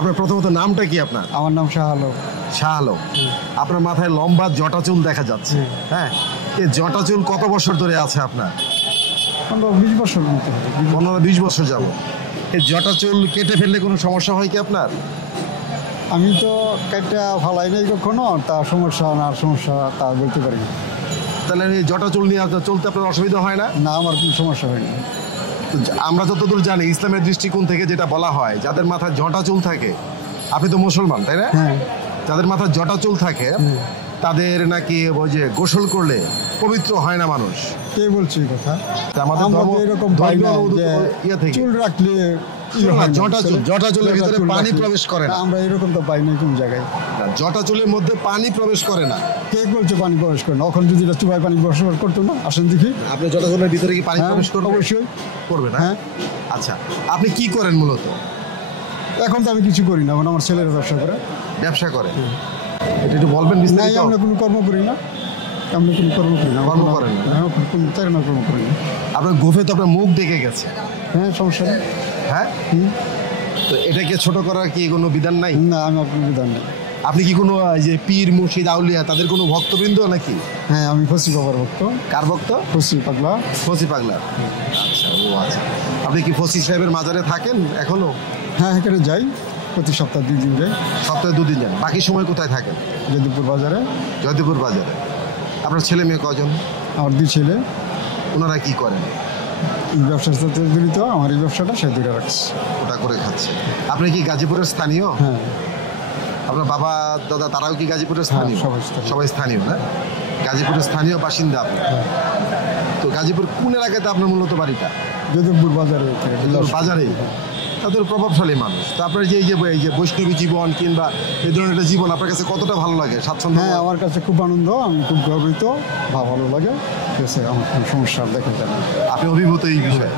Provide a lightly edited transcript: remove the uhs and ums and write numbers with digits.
আপনার প্রথমত নামটা কি আপনার? আমার নাম শাহ আলম। শাহ আলম। আপনার মাথায় লম্বা জটা চুল দেখা যাচ্ছে। হ্যাঁ, এই জটা চুল কত বছর ধরে আছে আপনার? 15-20 বছর মতো হবে। 15-20 বছর যাব। এই জটা চুল কেটে ফেললে কোনো সমস্যা হয় কি আপনার? আমি তো কাইটা ফালাই নাই কখনো, তা সমস্যা না সমস্যা তা বলতে পারি না। তাহলে এই জটা চুল নিয়ে চলতে আপনার অসুবিধা হয় না? না, আমার কোনো সমস্যা হয়নি। তো আমরা যতদূর জানি ইসলামের দৃষ্টিকোণ থেকে যেটা বলা হয়, যাদের মাথায় জটা চুল থাকে, আপনি তো মুসলমান তাই না? হ্যাঁ। যাদের মাথায় জটা চুল থাকে তাদের নাকি ওই যে গোসল করলে পবিত্র হয় না মানুষ। কে বলছে এই কথা? আমাদের আমরা ধর্ম তো এরকম পাই না যে ইয়া থেকে চুল রাখলে জটা চুলের ভিতরে পানি প্রবেশ করে না। আমরা এরকম তো পাই না কোন জায়গায়। জটা চুলের মধ্যে পানি প্রবেশ করে না। কে বলছে পানি প্রবেশ করে না? এখন যদি এটা চুবাই পানি প্রবেশ করতো না, আসেন দেখি। আপনি জটা চুলের ভিতরে কি পানি হ্যাঁ, প্রবেশ করবে? অবশ্যই করবে না। হ্যাঁ। আচ্ছা, আপনি কি করেন মূলত? এখন তো আমি কিছু করি না, এখন আমার ছেলেরা ব্যবসা করে। ব্যবসা করে? এটা একটু বলবেন নাই, বিস্তারিত? আমরা কোনো কর্ম করি না। আমরা কোনো কর্ম করি না। কর্ম করেন না? হ্যাঁ, কোনো চাকরি কর্ম করি না। আপনার গোফে তো আপনার মুখ ডেকে গেছে। হ্যাঁ, সমস্যা নেই। হ্যাঁ, তো এটাকে ছোট করার কি কোনো বিধান নাই? না, আমি আপনার বিধান নেই। আপনি কি কোনো এই যে পীর মুর্শিদ আউলিয়া তাদের কোনো ভক্তবৃন্দ নাকি? হ্যাঁ, আমি ফসি বাবার ভক্ত। কার ভক্ত? ফসি পাগলা। ফসি পাগলা। আচ্ছা, ও আচ্ছা। আপনি কি ফসি সাহেবের মাজারে থাকেন এখনো? হ্যাঁ, এখানে যাই, প্রতি সপ্তাহে 2 দিন যাই। সপ্তাহে 2 দিন যান, বাকি সময় কোথায় থাকেন? যদুপুর বাজারে। জয়দেবপুর বাজারে। আপনার ছেলে মেয়ে কজন? আমার 2 ছেলে। ওনারা কি করেন? ব্যবসার সাথে জড়িত। আমার এই ব্যবসাটা সে দূরে রাখছে। ওটা করে খাচ্ছে। আপনি কি গাজীপুরের স্থানীয়? হ্যাঁ। আপনার বাবা দাদা তারাও কি গাজীপুরের স্থানীয়? সবাই স্থানীয়। সবাই স্থানীয় না? গাজীপুরের স্থানীয় বাসিন্দা আপনি। হ্যাঁ। তো গাজীপুর কোন এলাকাতে আপনার মূলত বাড়িটা? যদুপুর বাজারে। বাজারে। তাদের প্রভাবশালী মানুষ। তো আপনার যে এই যে বৈষ্ণবী জীবন কিংবা এই ধরনের একটা জীবন আপনার কাছে কতটা ভালো লাগে? স্বাচ্ছন্দ্য? হ্যাঁ, আমার কাছে খুব আনন্দ, আমি খুব গর্বিত, ভালো লাগে। ঠিক আছে, আমার কোনো সমস্যা দেখা যায় না। আপনি অভিভূত এই বিষয়ে?